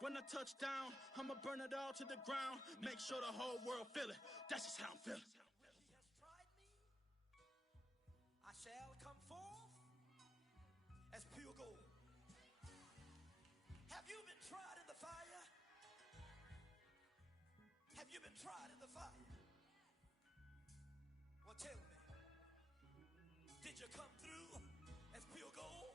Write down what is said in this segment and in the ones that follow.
When I touch down, I'ma burn it all to the ground. Make sure the whole world feel it. That's just how I'm feeling. He has tried me. I shall come forth as pure gold. Have you been tried in the fire? Have you been tried in the fire? Well, tell me, did you come through as pure gold?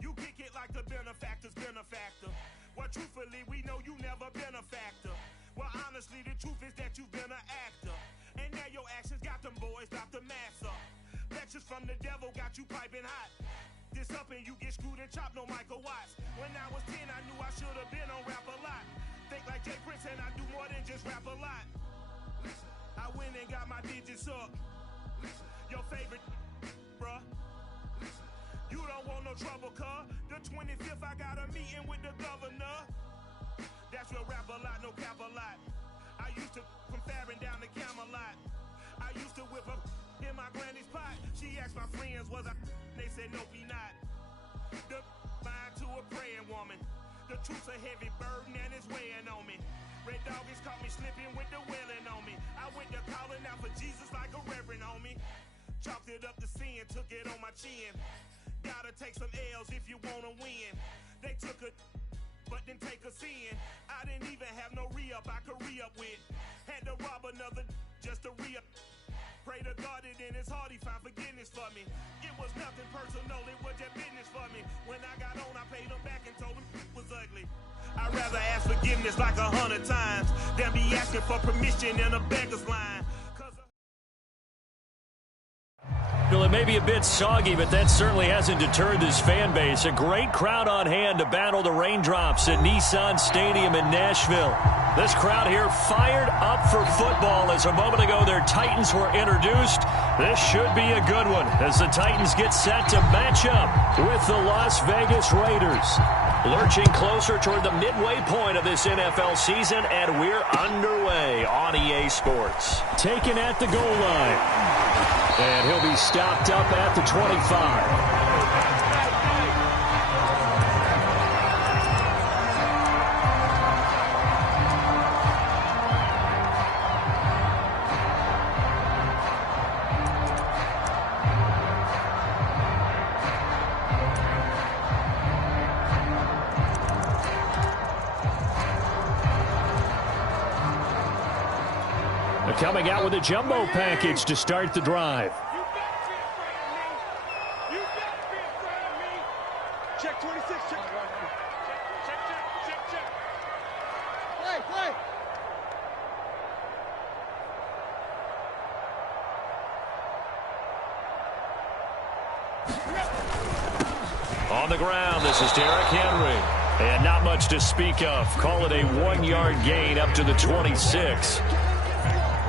You kick it like the benefactor's benefactor. Well, truthfully, we know you never been a factor. Well, honestly, the truth is that you've been an actor. And now your actions got them boys about to mass up. Lectures from the devil got you piping hot. This up and you get screwed and chopped, no Michael Watts. When I was 10, I knew I should have been on Rap a Lot. Think like Jay Prince and I do more than just rap a lot. I went and got my digits up. Your favorite, bruh. You don't want no trouble, cuz. The 25th, I got a meeting with the governor. That's real rap a lot, no cap a lot. I used to from Farron down to Camelot. I used to whip up in my granny's pot. She asked my friends, was I? They said, nope, he not. The mind to a praying woman. The truth's a heavy burden and it's weighing on me. Red Doggies caught me slipping with the wailing on me. I went to calling out for Jesus like a reverend on me. Chalked it up to sin, took it on my chin. Gotta take some L's if you wanna win. They took a but didn't take a sin. I didn't even have no re-up I could re-up with. Had to rob another just to re-up. Pray to God that in his heart he found forgiveness for me. It was nothing personal, it was just business for me. When I got on, I paid him back and told him it was ugly. I'd rather ask forgiveness like 100 times than be asking for permission in a beggar's line. Well, it may be a bit soggy, but that certainly hasn't deterred this fan base. A great crowd on hand to battle the raindrops at Nissan Stadium in Nashville. This crowd here fired up for football as a moment ago their Titans were introduced. This should be a good one as the Titans get set to match up with the Las Vegas Raiders. Lurching closer toward the midway point of this NFL season, and we're underway on EA Sports. Taken at the goal line. And he'll be stopped up at the 25. Coming out with a jumbo package to start the drive. You better be afraid of me. You better be afraid of me. Check 26, check. Check. Play. On the ground, this is Derrick Henry. And not much to speak of. Call it a 1-yard gain up to the 26.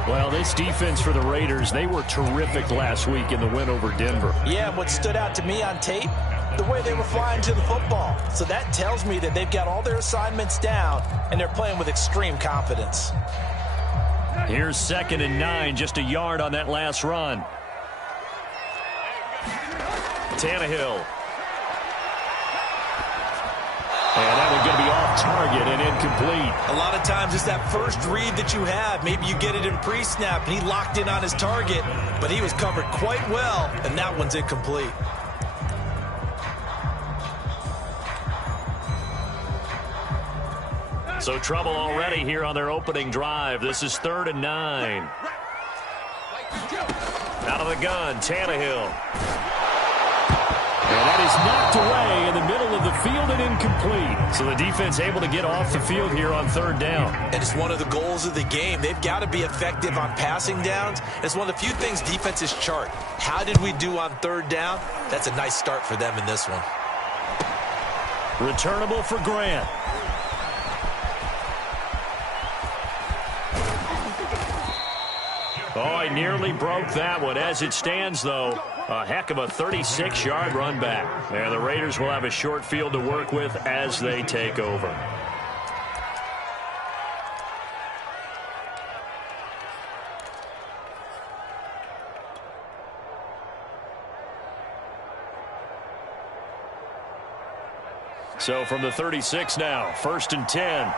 Well, this defense for the Raiders, they were terrific last week in the win over Denver. Yeah, and what stood out to me on tape, the way they were flying to the football. So that tells me that they've got all their assignments down, and they're playing with extreme confidence. Here's 2nd and 9, just a yard on that last run. Tannehill. And that one going to be off target and incomplete. A lot of times it's that first read that you have. Maybe you get it in pre-snap, and he locked in on his target, but he was covered quite well, and that one's incomplete. So trouble already here on their opening drive. This is 3rd and 9. Out of the gun, Tannehill. And that is knocked away in the middle of the field and incomplete. So the defense able to get off the field here on 3rd down. And it's one of the goals of the game. They've got to be effective on passing downs. It's one of the few things defenses chart. How did we do on 3rd down? That's a nice start for them in this one. Returnable for Grant. Oh, he nearly broke that one. As it stands, though, a heck of a 36-yard run back. And the Raiders will have a short field to work with as they take over. So from the 36 now, 1st and 10.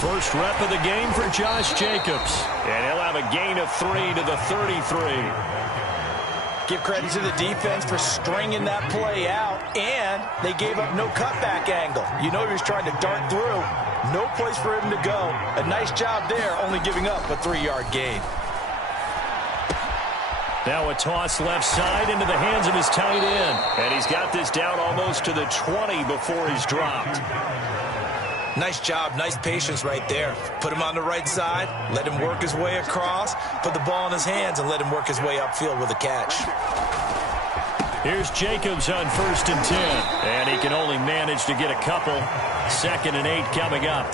First rep of the game for Josh Jacobs. And he'll have a gain of 3 to the 33. Give credit to the defense for stringing that play out, and they gave up no cutback angle. You know he was trying to dart through. No place for him to go. A nice job there, only giving up a 3-yard gain. Now a toss left side into the hands of his tight end. And he's got this down almost to the 20 before he's dropped. Nice job, nice patience right there. Put him on the right side, let him work his way across, put the ball in his hands, and let him work his way upfield with a catch. Here's Jacobs on 1st and 10. And he can only manage to get a couple. 2nd and 8 coming up.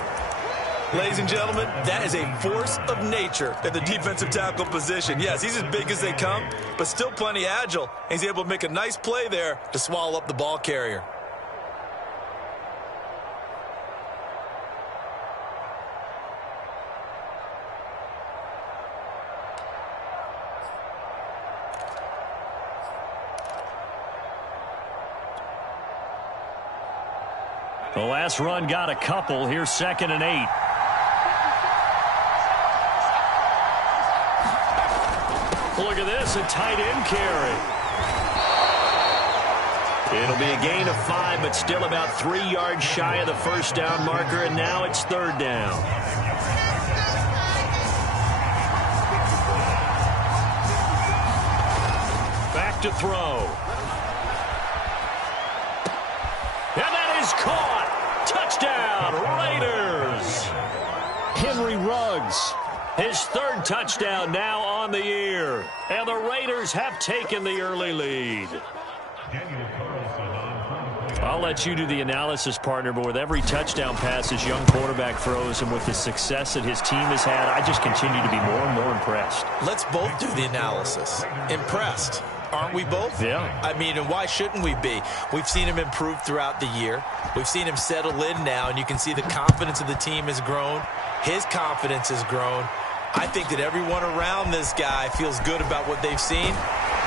Ladies and gentlemen, that is a force of nature at the defensive tackle position. Yes, he's as big as they come, but still plenty agile. He's able to make a nice play there to swallow up the ball carrier. The last run got a couple. Here's 2nd and 8. Look at this, a tight end carry. It'll be a gain of 5, but still about 3 yards shy of the first down marker, and now it's 3rd down. Back to throw. And that is caught. Touchdown, Raiders. Henry Ruggs, his 3rd touchdown now on the year. And the Raiders have taken the early lead. I'll let you do the analysis, partner, but with every touchdown pass his young quarterback throws and with the success that his team has had, I just continue to be more and more impressed. Let's both do the analysis. Impressed. Aren't we both? Yeah. I mean, and why shouldn't we be? We've seen him improve throughout the year. We've seen him settle in now, and you can see the confidence of the team has grown. His confidence has grown. I think that everyone around this guy feels good about what they've seen,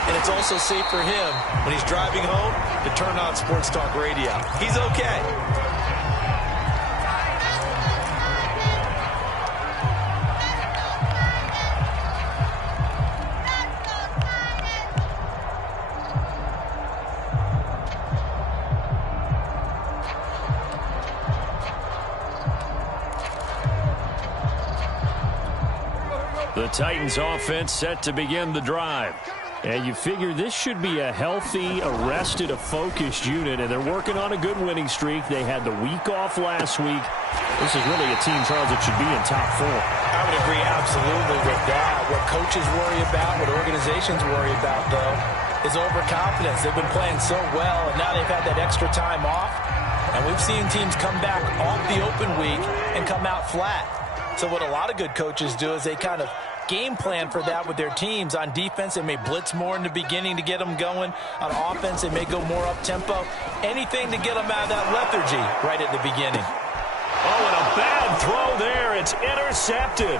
and it's also safe for him when he's driving home to turn on Sports Talk Radio. He's okay. The Titans offense set to begin the drive. And you figure this should be a healthy, arrested, a focused unit, and they're working on a good winning streak. They had the week off last week. This is really a team, Charles, that should be in top 4. I would agree absolutely with that. What coaches worry about, what organizations worry about, though, is overconfidence. They've been playing so well, and now they've had that extra time off. And we've seen teams come back off the open week and come out flat. So what a lot of good coaches do is they kind of game plan for that with their teams. On defense, they may blitz more in the beginning to get them going. On offense, they may go more up-tempo. Anything to get them out of that lethargy right at the beginning. Oh, and a bad throw there. It's intercepted.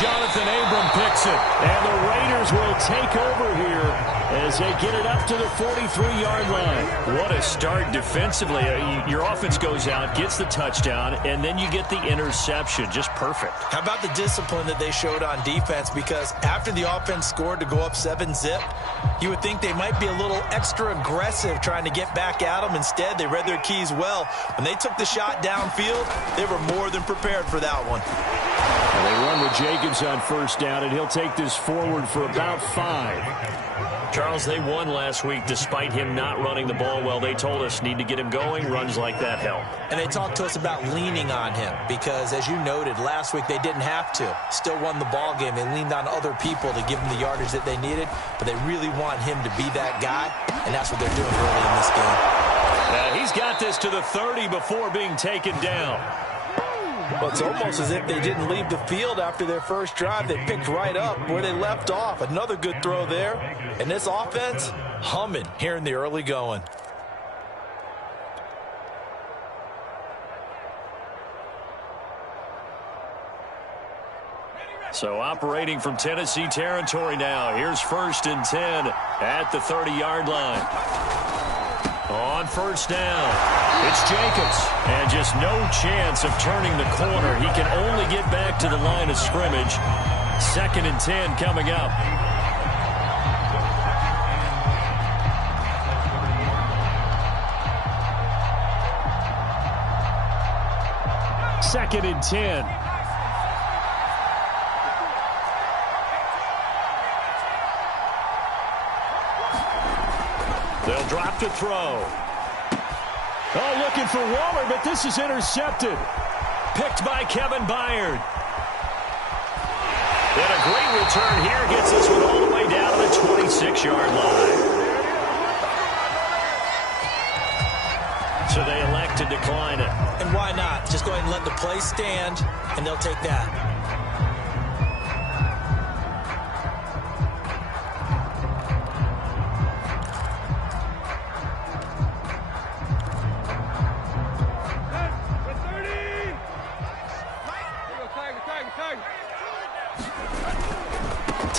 Jonathan Abram picks it, and the Raiders will take over here as they get it up to the 43-yard line. What a start defensively. Your offense goes out, gets the touchdown, and then you get the interception. Just perfect. How about the discipline that they showed on defense? Because after the offense scored to go up 7-zip, you would think they might be a little extra aggressive trying to get back at them. Instead, they read their keys well. When they took the shot downfield, they were more than prepared for that one. And they run with Jacobs on 1st down, and he'll take this forward for about 5. Charles, they won last week despite him not running the ball well. They told us need to get him going. Runs like that help. And they talked to us about leaning on him because, as you noted, last week they didn't have to. Still won the ball game. They leaned on other people to give them the yardage that they needed, but they really want him to be that guy, and that's what they're doing early in this game. He's got this to the 30 before being taken down. Well, it's almost as if they didn't leave the field after their first drive. They picked right up where they left off. Another good throw there. And this offense, humming here in the early going. So operating from Tennessee territory now. Here's 1st and 10 at the 30-yard line. On 1st down, it's Jacobs. And just no chance of turning the corner. He can only get back to the line of scrimmage. 2nd and 10 coming up. Second and 10. They'll drop to throw. Oh, looking for Waller, but this is intercepted. Picked by Kevin Byard. And a great return here gets this one all the way down to the 26-yard line. So they elect to decline it. And why not? Just go ahead and let the play stand, and they'll take that.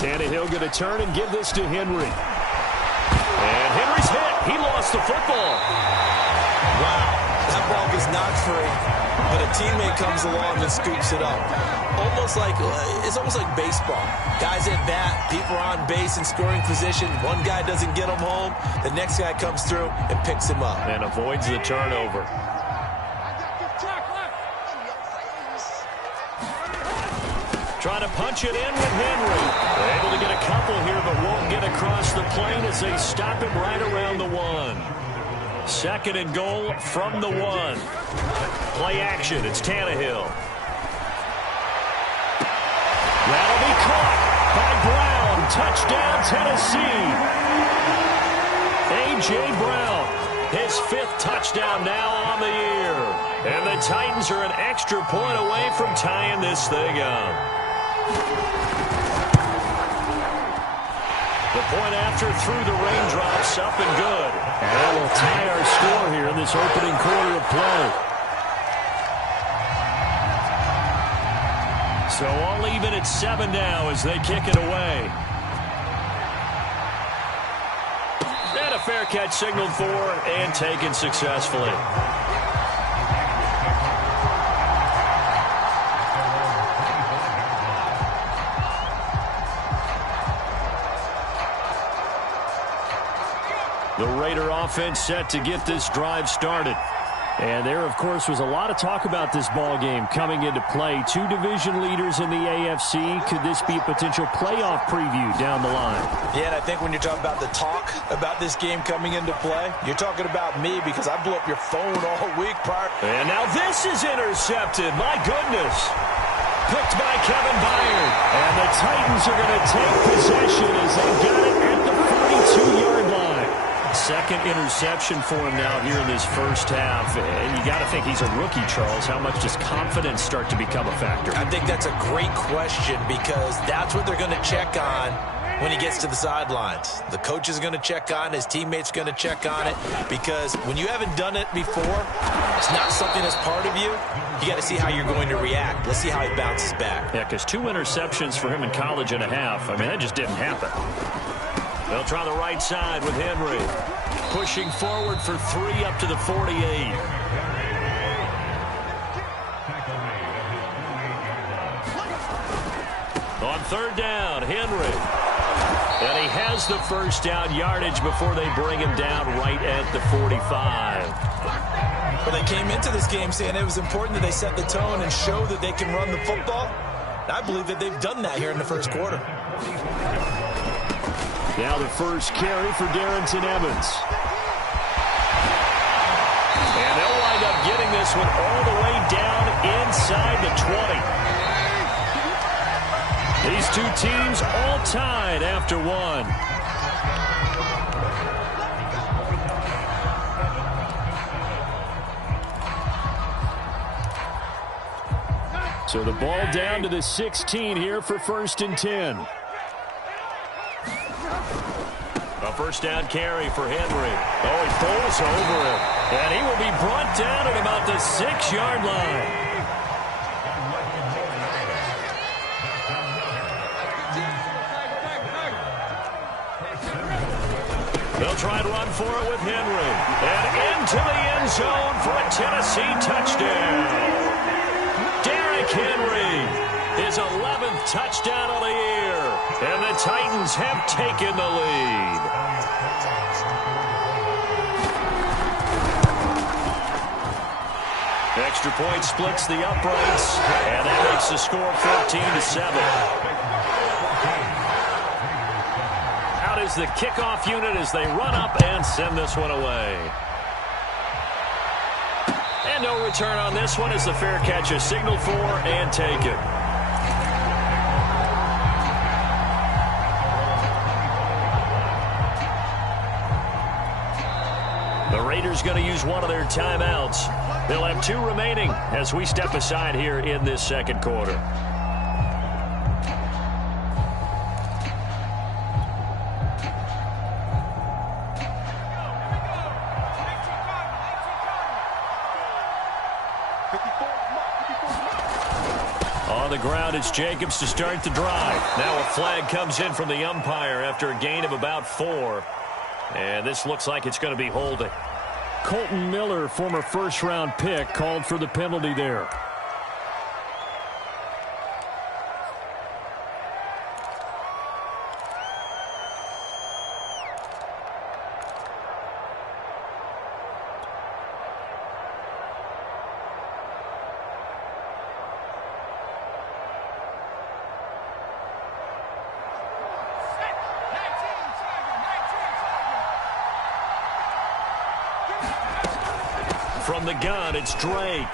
Tannehill going to turn and give this to Henry. And Henry's hit. He lost the football. Wow, that ball was not free, but a teammate comes along and scoops it up. It's almost like baseball. Guys at bat, people are on base in scoring position. One guy doesn't get him home. The next guy comes through and picks him up. And avoids the turnover. Trying to punch it in with Henry. They're able to get a couple here, but won't get across the plane as they stop him right around the 1. 2nd and goal from the 1. Play action. It's Tannehill. That'll be caught by Brown. Touchdown, Tennessee. A.J. Brown, his 5th touchdown now on the year. And the Titans are an extra point away from tying this thing up. The point after through the raindrops, up and good. And that will tie our score here in this opening quarter of play. So all even at 7 now as they kick it away. And a fair catch signaled for and taken successfully. The Raider offense set to get this drive started. And there, of course, was a lot of talk about this ball game coming into play. 2 division leaders in the AFC. Could this be a potential playoff preview down the line? Yeah, and I think when you're talking about the talk about this game coming into play, you're talking about me because I blew up your phone all week prior. And now this is intercepted. My goodness. Picked by Kevin Byard. And the Titans are going to take possession as they got it at the 42-yard line. 2nd interception for him now here in this first half. And you got to think he's a rookie, Charles. How much does confidence start to become a factor? I think that's a great question because that's what they're going to check on when he gets to the sidelines. The coach is going to check on it. His teammates going to check on it because when you haven't done it before, it's not something that's part of you. You got to see how you're going to react. Let's see how he bounces back. Yeah, because 2 interceptions for him in college and a half. I mean, that just didn't happen. They'll try the right side with Henry. Pushing forward for 3 up to the 48. On 3rd down, Henry. And he has the first down yardage before they bring him down right at the 45. Well, they came into this game saying it was important that they set the tone and show that they can run the football. And I believe that they've done that here in the first quarter. Now the first carry for Darrington Evans. And they'll wind up getting this one all the way down inside the 20. These 2 teams all tied after 1. So the ball down to the 16 here for 1st and 10. A first down carry for Henry. Oh, he falls over him. And he will be brought down at about the 6-yard line. They'll try and run for it with Henry. And into the end zone for a Tennessee touchdown. Derrick Henry, his 11th touchdown of the year. And the Titans have taken the lead. Extra point splits the uprights, and that makes the score 14-7. Out is the kickoff unit as they run up and send this one away. And no return on this one as the fair catch is signaled for and taken. The Raiders going to use one of their timeouts. They'll have 2 remaining as we step aside here in this second quarter. On the ground, it's Jacobs to start the drive. Now a flag comes in from the umpire after a gain of about 4. And this looks like it's going to be holding. Colton Miller, former first-round pick, called for the penalty there. From the gun, it's Drake.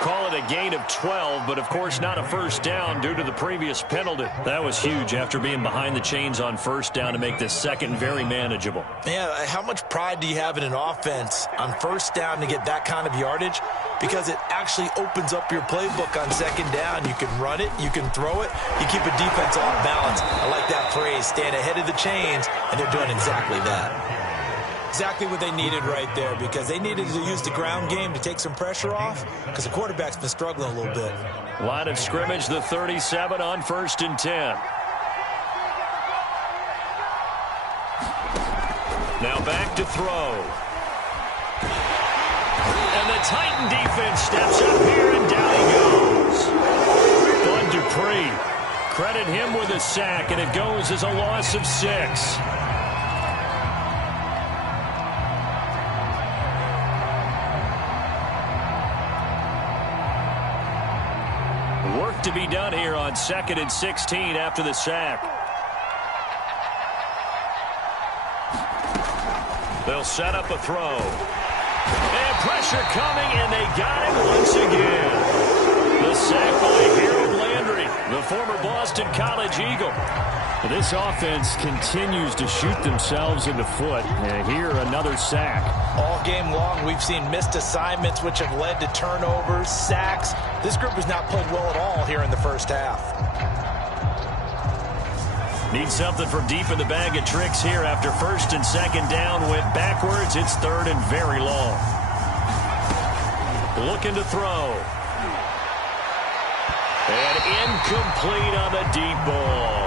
Call it a gain of 12, but of course not a first down due to the previous penalty. That was huge after being behind the chains on first down to make this second very manageable. Yeah, how much pride do you have in an offense on first down to get that kind of yardage? Because it actually opens up your playbook on second down. You can run it, you can throw it, you keep a defense off balance. I like that phrase, stand ahead of the chains, and they're doing exactly that. Exactly what they needed right there, because they needed to use the ground game to take some pressure off, because the quarterback's been struggling a little bit. Line of scrimmage, the 37 on 1st and 10. Now back to throw. And the Titan defense steps up here, and down he goes. Bud Dupree. Credit him with a sack, and it goes as a loss of 6. Work to be done here on 2nd and 16 after the sack. They'll set up a throw. And pressure coming, and they got him once again. The sack by Harold Landry, the former Boston College Eagle. This offense continues to shoot themselves in the foot. And here, another sack. All game long, we've seen missed assignments, which have led to turnovers, sacks. This group has not played well at all here in the first half. Need something from deep in the bag of tricks here after 1st and 2nd down went backwards. It's 3rd and very long. Looking to throw. And incomplete on the deep ball.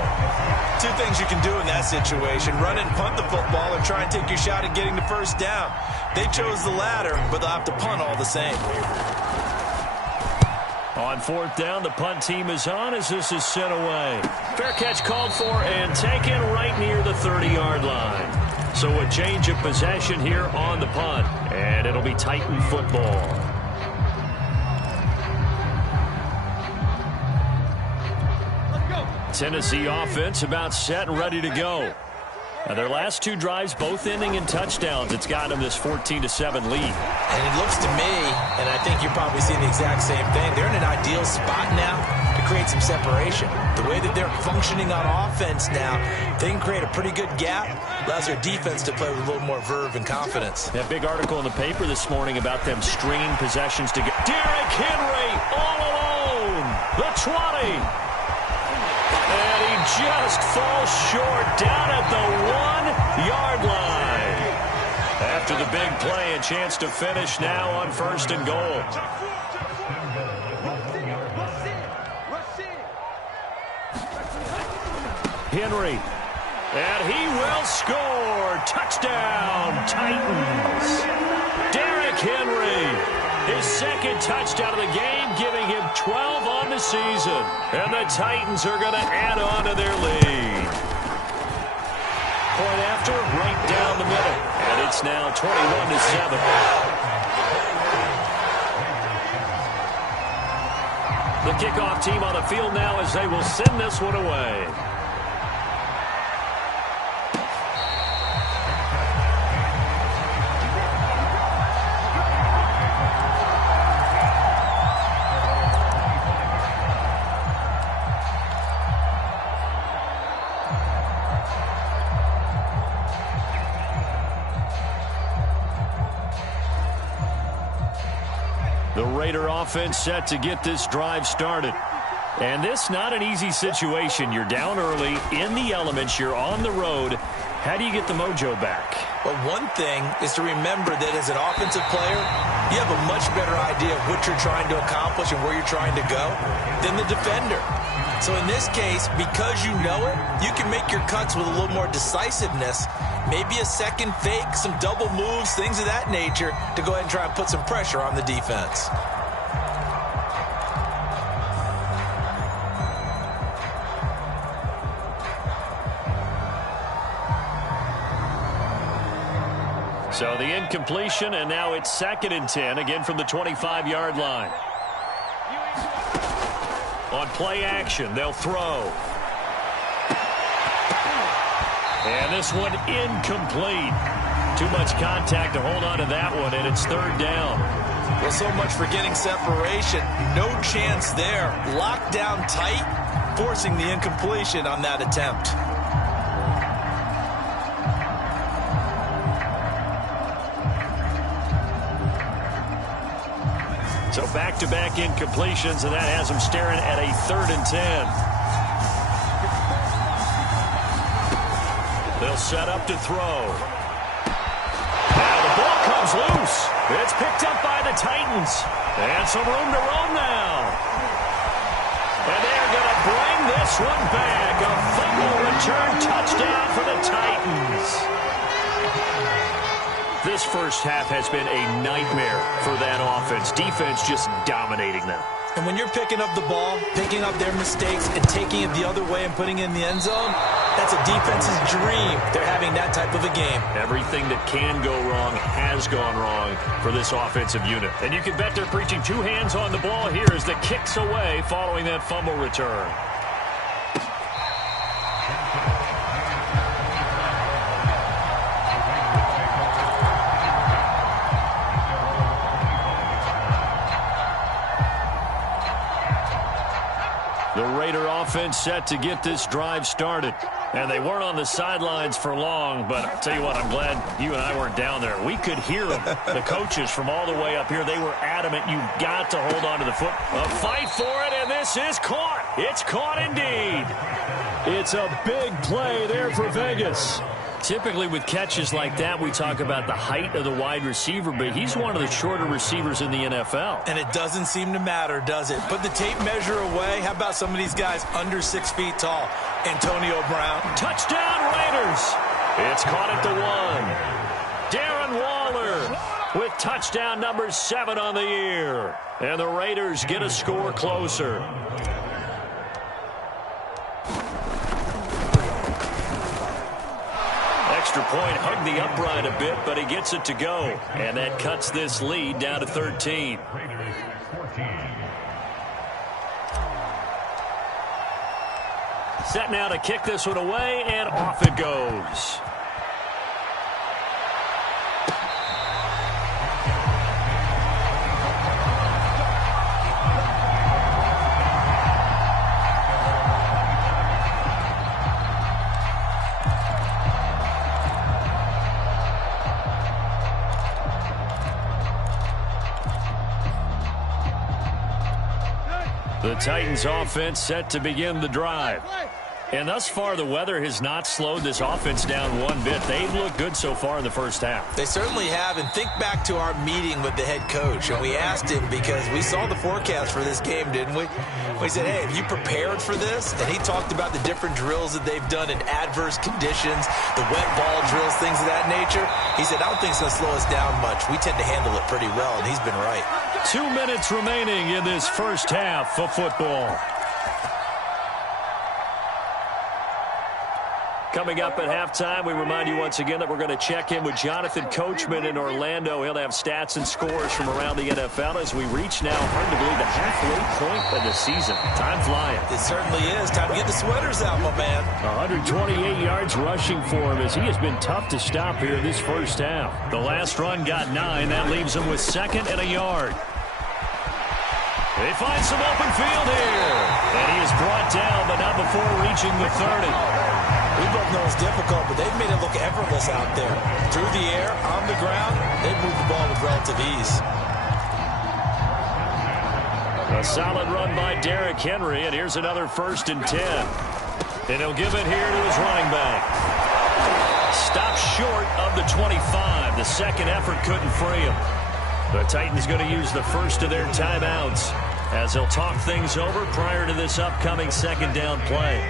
2 things you can do in that situation: run and punt the football, or try and take your shot at getting the first down. They chose the latter, but they'll have to punt all the same. On 4th down, the punt team is on as this is sent away. Fair catch called for and taken right near the 30-yard line. So a change of possession here on the punt, and it'll be Titan football. Tennessee offense about set and ready to go. Now their last 2 drives both ending in touchdowns. It's got them this 14-7 lead. And it looks to me, and I think you're probably seeing the exact same thing, they're in an ideal spot now to create some separation. The way that they're functioning on offense now, they can create a pretty good gap. Allows their defense to play with a little more verve and confidence. That big article in the paper this morning about them stringing possessions together. Derrick Henry all alone. The 20. And he just falls short down at the 1-yard line. After the big play, a chance to finish now on 1st and goal. Henry And he will score. Touchdown, Titans. Derrick Henry, his second touchdown of the game, giving him 12 on the season. And the Titans are going to add on to their lead. Point after, right down the middle. And it's now 21-7. The kickoff team on the field now as they will send this one away. The Raider offense set to get this drive started. And this not an easy situation. You're down early, in the elements, you're on the road. How do you get the mojo back? Well, one thing is to remember that as an offensive player, you have a much better idea of what you're trying to accomplish and where you're trying to go than the defender. So in this case, because you know it, you can make your cuts with a little more decisiveness. Maybe a second fake, some double moves, things of that nature to go ahead and try and put some pressure on the defense. So the incompletion, and now it's 2nd and 10, again from the 25-yard line. On play action, they'll throw. And this one incomplete. Too much contact to hold on to that one, and it's 3rd down. Well, so much for getting separation. No chance there. Locked down tight, forcing the incompletion on that attempt. So back-to-back incompletions, and that has them staring at a 3rd and 10. They'll set up to throw. Now the ball comes loose. It's picked up by the Titans. And some room to roam now. And they're going to bring this one back. A fumble return touchdown for the Titans. This first half has been a nightmare for that offense. Defense just dominating them. And when you're picking up the ball, picking up their mistakes, and taking it the other way and putting it in the end zone, that's a defense's dream. They're having that type of a game. Everything that can go wrong has gone wrong for this offensive unit. And you can bet they're preaching 2 hands on the ball here as the kick's away following that fumble return. The Raider offense set to get this drive started. And they weren't on the sidelines for long, but I'll tell you what, I'm glad you and I weren't down there. We could hear them. The coaches from all the way up here, they were adamant. You've got to hold on to the foot. A fight for it, and this is caught. It's caught indeed. It's a big play there for Vegas. Typically with catches like that, we talk about the height of the wide receiver, but he's one of the shorter receivers in the NFL. And it doesn't seem to matter, does it? Put the tape measure away. How about some of these guys under 6 feet tall? Antonio Brown. Touchdown Raiders. It's caught at the 1. Darren Waller with touchdown number 7 on the year. And the Raiders get a score closer. Extra point hugged the upright a bit, but he gets it to go. And that cuts this lead down to 13. Set now to kick this one away, and off it goes. The Titans offense set to begin the drive. And thus far, the weather has not slowed this offense down one bit. They've looked good so far in the first half. They certainly have. And think back to our meeting with the head coach. And we asked him, because we saw the forecast for this game, didn't we? We said, hey, have you prepared for this? And he talked about the different drills that they've done in adverse conditions, the wet ball drills, things of that nature. He said, I don't think it's going to slow us down much. We tend to handle it pretty well, and he's been right. 2 minutes remaining in this first half of football. Coming up at halftime, we remind you once again that we're going to check in with Jonathan Coachman in Orlando. He'll have stats and scores from around the NFL as we reach now, hard to believe, the halfway point of the season. Time flying. It certainly is. Time to get the sweaters out, my man. 128 yards rushing for him as he has been tough to stop here this first half. The last run got 9. That leaves him with 2nd and a yard. They find some open field here. And he is brought down, but not before reaching the 30. We both know it's difficult, but they've made it look effortless out there. Through the air, on the ground, they've moved the ball with relative ease. A solid run by Derrick Henry, and here's another 1st and 10. And he'll give it here to his running back. Stopped short of the 25. The second effort couldn't free him. The Titans going to use the first of their timeouts as they'll talk things over prior to this upcoming 2nd down play.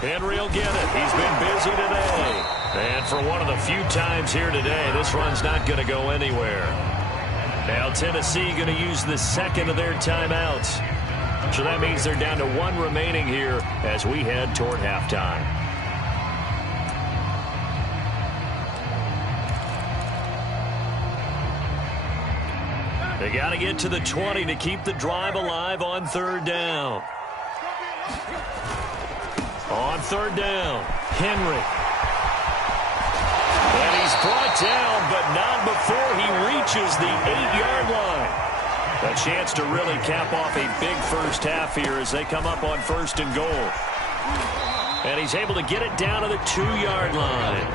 Henry will get it. He's been busy today. And for one of the few times here today, this run's not going to go anywhere. Now Tennessee going to use the 2nd of their timeouts. So that means they're down to 1 remaining here as we head toward halftime. They got to get to the 20 to keep the drive alive on 3rd down. On 3rd down, Henry. And he's brought down, but not before he reaches the 8-yard line. A chance to really cap off a big first half here as they come up on 1st and goal. And he's able to get it down to the 2-yard line.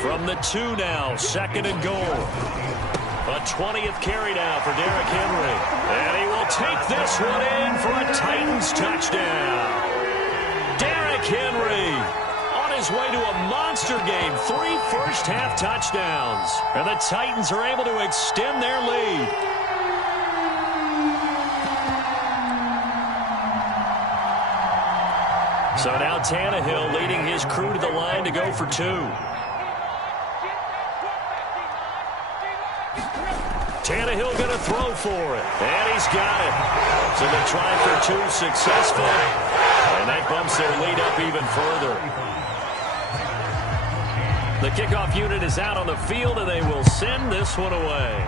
From the 2 now, 2nd and goal. A 20th carry now for Derrick Henry. And he will take this one in for a Titans touchdown. Derrick Henry on his way to a monster game. 3 first-half touchdowns. And the Titans are able to extend their lead. So now Tannehill leading his crew to the line to go for 2. Tannehill going to throw for it. And he's got it. So they try for 2 successful. And that bumps their lead up even further. The kickoff unit is out on the field, and they will send this one away.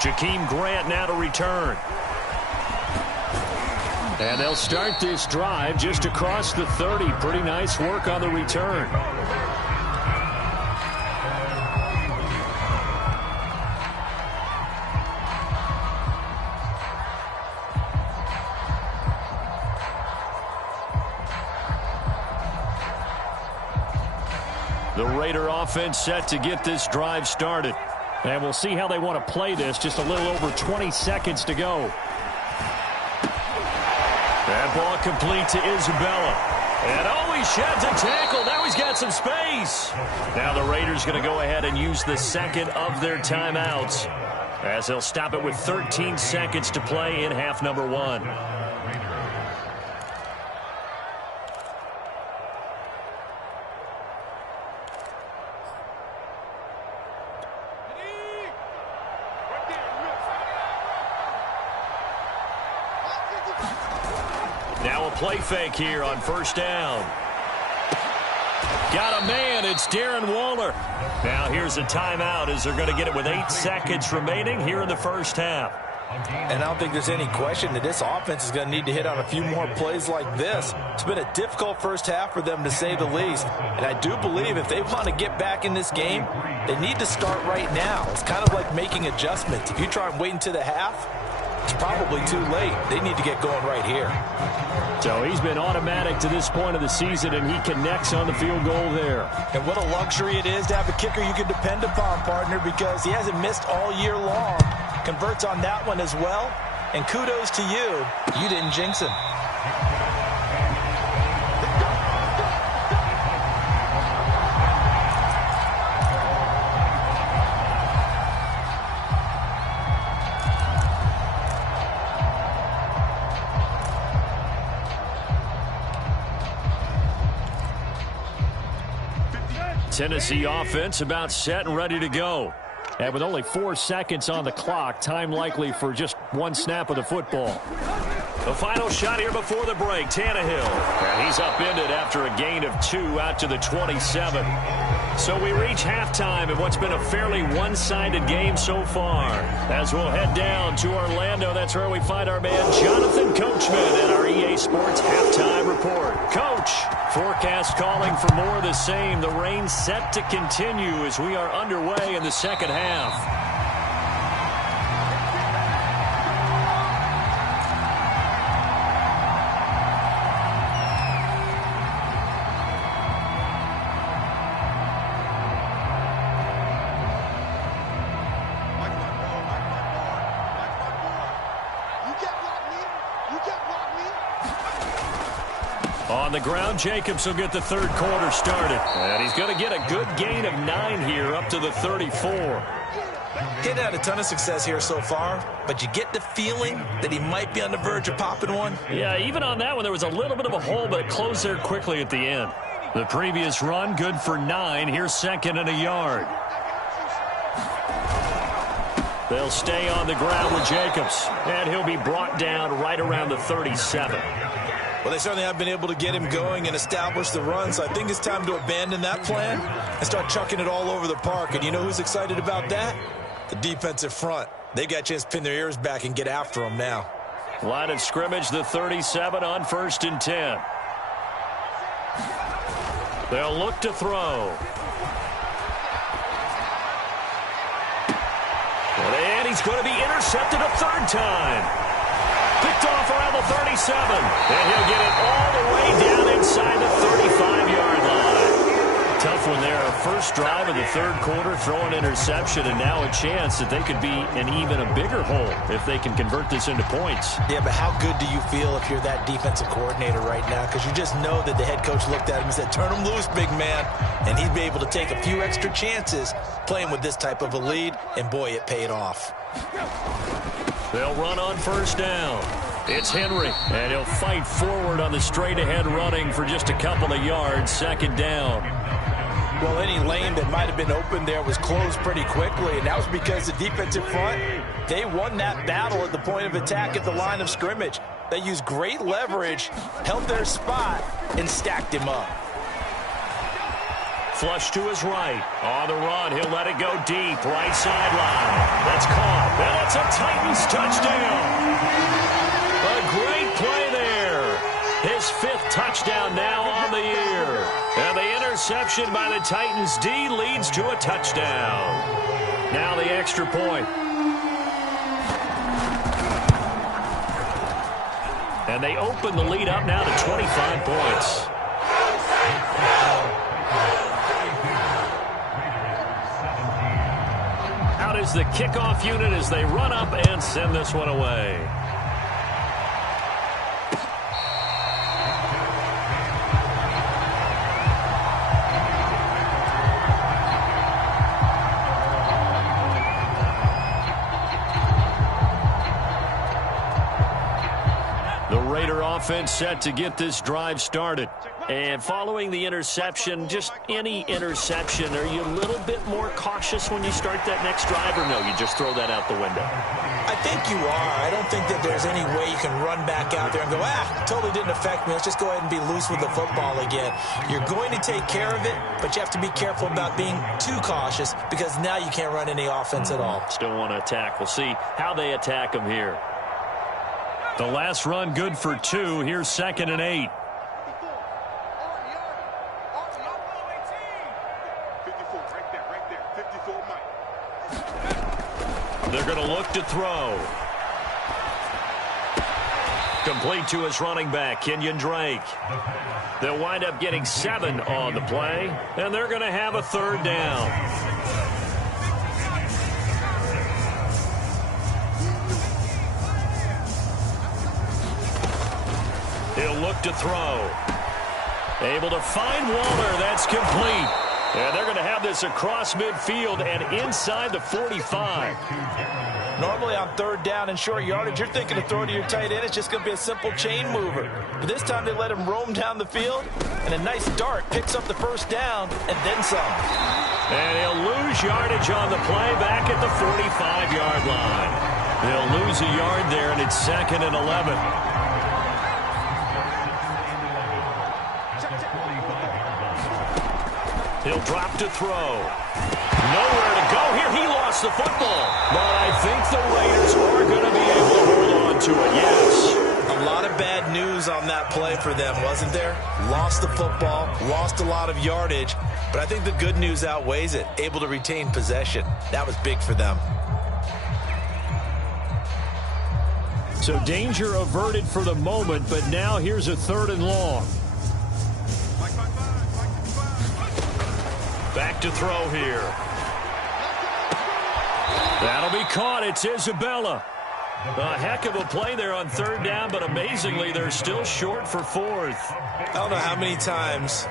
Jakeem Grant now to return. And they'll start this drive just across the 30. Pretty nice work on the return. The Raider offense set to get this drive started. And we'll see how they want to play this. Just a little over 20 seconds to go. That ball complete to Isabella. And oh, he sheds a tackle. Now he's got some space. Now the Raiders going to go ahead and use the 2nd of their timeouts as they'll stop it with 13 seconds to play in half number 1. Now a play fake here on 1st down. Got a man. It's Darren Waller. Now here's a timeout as they're going to get it with 8 seconds remaining here in the first half. And I don't think there's any question that this offense is going to need to hit on a few more plays like this. It's been a difficult first half for them, to say the least. And I do believe if they want to get back in this game, they need to start right now. It's kind of like making adjustments. If you try and wait until the half, it's probably too late. They need to get going right here. So he's been automatic to this point of the season, and he connects on the field goal there. And what a luxury it is to have a kicker you can depend upon, partner, because he hasn't missed all year long. Converts on that one as well. And kudos to you. You didn't jinx him. Tennessee offense about set and ready to go. And with only 4 seconds on the clock, time likely for just one snap of the football. The final shot here before the break, Tannehill. And he's upended after a gain of 2 out to the 27. So we reach halftime in what's been a fairly one-sided game so far. As we'll head down to Orlando, that's where we find our man Jonathan Coachman at our EA Sports Halftime Report. Coach, forecast calling for more of the same. The rain set to continue as we are underway in the second half. On the ground, Jacobs will get the third quarter started. And he's going to get a good gain of 9 here up to the 34. He's had a ton of success here so far, but you get the feeling that he might be on the verge of popping one. Yeah, even on that one, there was a little bit of a hole, but it closed there quickly at the end. The previous run, good for 9. Here's 2nd and a yard. They'll stay on the ground with Jacobs, and he'll be brought down right around the 37. Well, they certainly have been able to get him going and establish the run, so I think it's time to abandon that plan and start chucking it all over the park. And you know who's excited about that? The defensive front. They got a chance to pin their ears back and get after him now. Line of scrimmage, the 37 on 1st and 10. They'll look to throw. And he's going to be intercepted a 3rd time. Picked off around the 37. And he'll get it all the way down inside the 35-yard line. Tough one there. First drive of the 3rd quarter, throw an interception, and now a chance that they could be in even a bigger hole if they can convert this into points. Yeah, but how good do you feel if you're that defensive coordinator right now? Because you just know that the head coach looked at him and said, turn him loose, big man. And he'd be able to take a few extra chances playing with this type of a lead, and boy, it paid off. They'll run on 1st down. It's Henry, and he'll fight forward on the straight-ahead running for just a couple of yards. 2nd down. Well, any lane that might have been open there was closed pretty quickly, and that was because the defensive front, they won that battle at the point of attack at the line of scrimmage. They used great leverage, held their spot, and stacked him up. Flush to his right. On the run, he'll let it go deep. Right sideline. That's caught. And it's a Titans touchdown. A great play there. His 5th touchdown now on the year. And the interception by the Titans D leads to a touchdown. Now the extra point. And they open the lead up now to 25 points. Out is the kickoff unit as they run up and send this one away. The Raider offense set to get this drive started. And following the interception, just any interception, are you a little bit more cautious when you start that next drive, or no, you just throw that out the window? I think you are. I don't think that there's any way you can run back out there and go, totally didn't affect me. Let's just go ahead and be loose with the football again. You're going to take care of it, but you have to be careful about being too cautious because now you can't run any offense at all. Still want to attack. We'll see how they attack them here. The last run good for 2. Here's 2nd and 8. They're going to look to throw. Complete to his running back, Kenyon Drake. They'll wind up getting 7 on the play, and they're going to have a 3rd down. He'll look to throw. Able to find Waller. That's complete. And they're going to have this across midfield and inside the 45. Normally on 3rd down and short yardage, you're thinking to throw to your tight end. It's just going to be a simple chain mover. But this time they let him roam down the field, and a nice dart picks up the 1st down and then some. And he'll lose yardage on the play back at the 45-yard line. They'll lose a yard there, and it's 2nd and 11. He'll drop to throw. Nowhere to go here. He lost the football. But I think the Raiders are going to be able to hold on to it, yes. A lot of bad news on that play for them, wasn't there? Lost the football, lost a lot of yardage, but I think the good news outweighs it. Able to retain possession. That was big for them. So danger averted for the moment, but now here's a 3rd and long. Back to throw here. That'll be caught. It's Isabella. A heck of a play there on 3rd down, but amazingly, they're still short for 4th. I don't know how many times,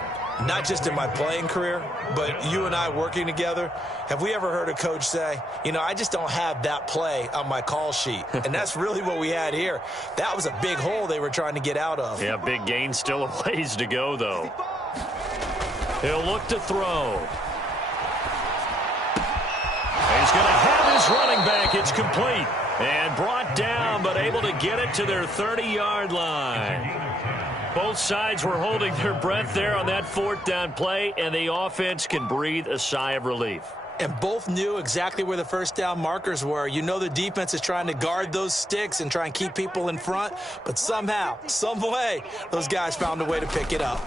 not just in my playing career, but you and I working together, have we ever heard a coach say, you know, I just don't have that play on my call sheet. And that's really what we had here. That was a big hole they were trying to get out of. Yeah, big gain, still a ways to go, though. He'll look to throw. He's going to have his running back. It's complete. And brought down, but able to get it to their 30-yard line. Both sides were holding their breath there on that 4th down play, and the offense can breathe a sigh of relief. And both knew exactly where the 1st down markers were. You know the defense is trying to guard those sticks and try and keep people in front, but somehow, some way, those guys found a way to pick it up.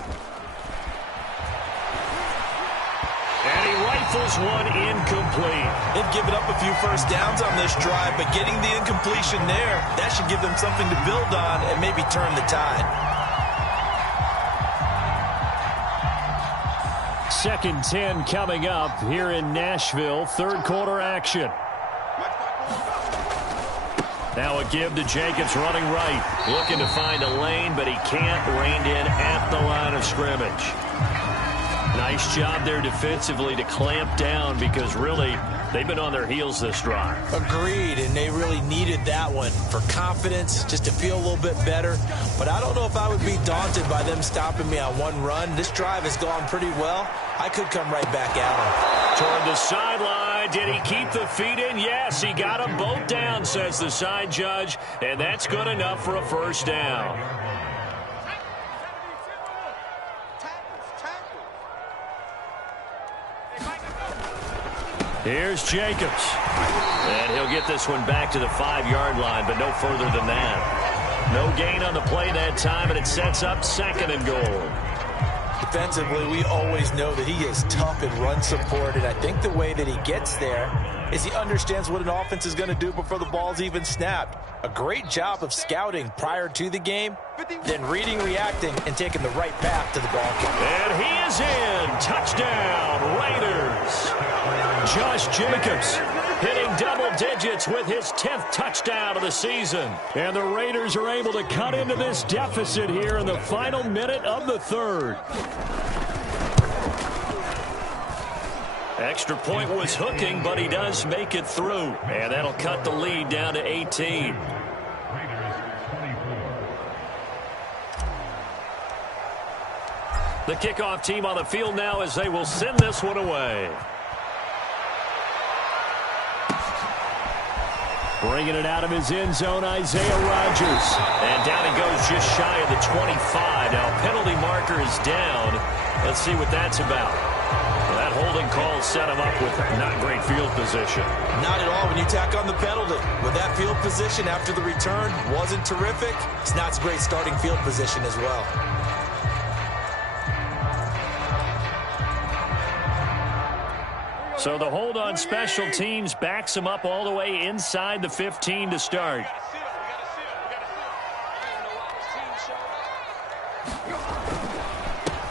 And he rifles one incomplete. They've given up a few 1st downs on this drive, but getting the incompletion there, that should give them something to build on and maybe turn the tide. 2nd 10 coming up here in Nashville. 3rd quarter action. Now a give to Jacobs running right. Looking to find a lane, but he can't. Reined in at the line of scrimmage. Nice job there defensively to clamp down because really they've been on their heels this drive. Agreed, and they really needed that one for confidence, just to feel a little bit better. But I don't know if I would be daunted by them stopping me on one run. This drive has gone pretty well. I could come right back at them. Toward the sideline. Did he keep the feet in? Yes, he got them both down, says the side judge, and that's good enough for a 1st down. Here's Jacobs. And he'll get this one back to the 5-yard line, but no further than that. No gain on the play that time, and it sets up 2nd and goal. Defensively, we always know that he is tough in run support, and I think the way that he gets there is he understands what an offense is going to do before the ball's even snapped. A great job of scouting prior to the game, then reading, reacting, and taking the right path to the ball. And he is in. Touchdown, Raiders. Josh Jacobs hitting double digits with his 10th touchdown of the season. And the Raiders are able to cut into this deficit here in the final minute of the 3rd. Extra point was hooking, but he does make it through. And that'll cut the lead down to 18. The kickoff team on the field now as they will send this one away. Bringing it out of his end zone, Isaiah Rodgers. And down he goes just shy of the 25. Now penalty marker is down. Let's see what that's about. That holding call set him up with not great field position. Not at all when you tack on the penalty. With that field position after the return wasn't terrific, it's not a great starting field position as well. So the hold on special teams backs him up all the way inside the 15 to start.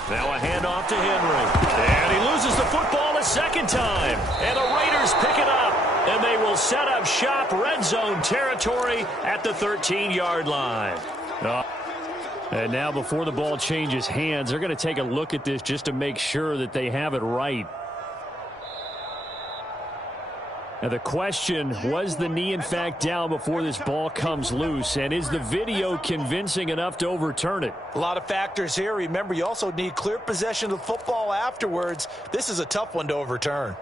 Now a handoff to Henry. And he loses the football a second time. And the Raiders pick it up. And they will set up shop, red zone territory at the 13-yard line. And now before the ball changes hands, they're going to take a look at this just to make sure that they have it right. Now the question, was the knee in fact down before this ball comes loose? And is the video convincing enough to overturn it? A lot of factors here. Remember, you also need clear possession of the football afterwards. This is a tough one to overturn.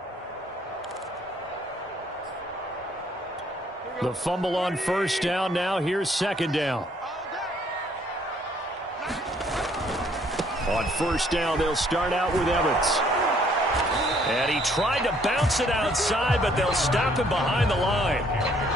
The fumble on first down. Now here's second down. On first down, they'll start out with Evans. And he tried to bounce it outside, but they'll stop him behind the line.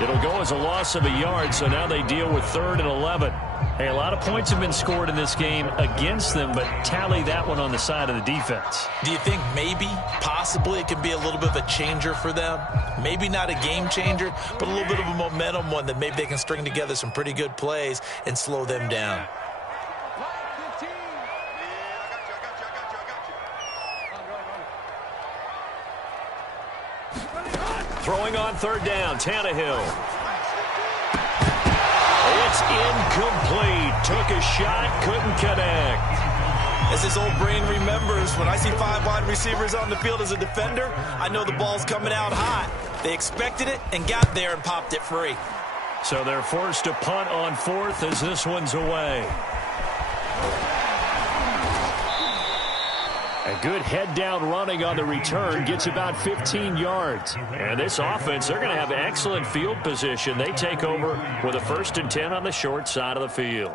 It'll go as a loss of a yard, so now they deal with 3rd and 11. Hey, a lot of points have been scored in this game against them, but tally that one on the side of the defense. Do you think maybe, possibly, it could be a little bit of a changer for them? Maybe not a game changer, but a little bit of a momentum one that maybe they can string together some pretty good plays and slow them down. Throwing on 3rd down, Tannehill. It's incomplete. Took a shot, couldn't connect. As his old brain remembers, when I see 5 wide receivers on the field as a defender, I know the ball's coming out hot. They expected it and got there and popped it free. So they're forced to punt on 4th as this one's away. A good head-down running on the return gets about 15 yards. And this offense, they're going to have excellent field position. They take over with a 1st and 10 on the short side of the field.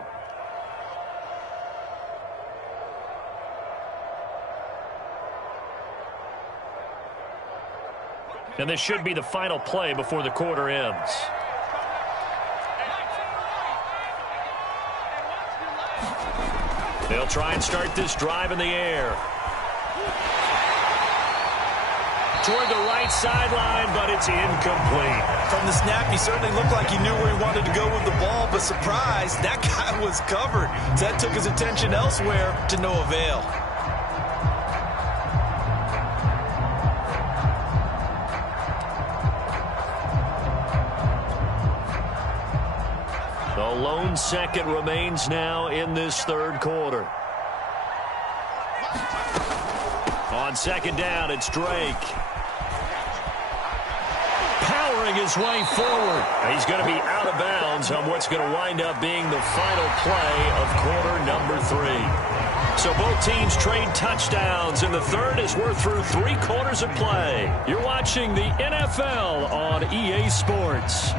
And this should be the final play before the quarter ends. They'll try and start this drive in the air. Toward the right sideline, but it's incomplete. From the snap, he certainly looked like he knew where he wanted to go with the ball, but surprise, that guy was covered. So that took his attention elsewhere to no avail. The lone second remains now in this 3rd quarter. On 2nd down, it's Drake. Powering his way forward. He's going to be out of bounds on what's going to wind up being the final play of quarter number 3. So both teams trade touchdowns, and the 3rd as we're through 3 quarters of play. You're watching the NFL on EA Sports.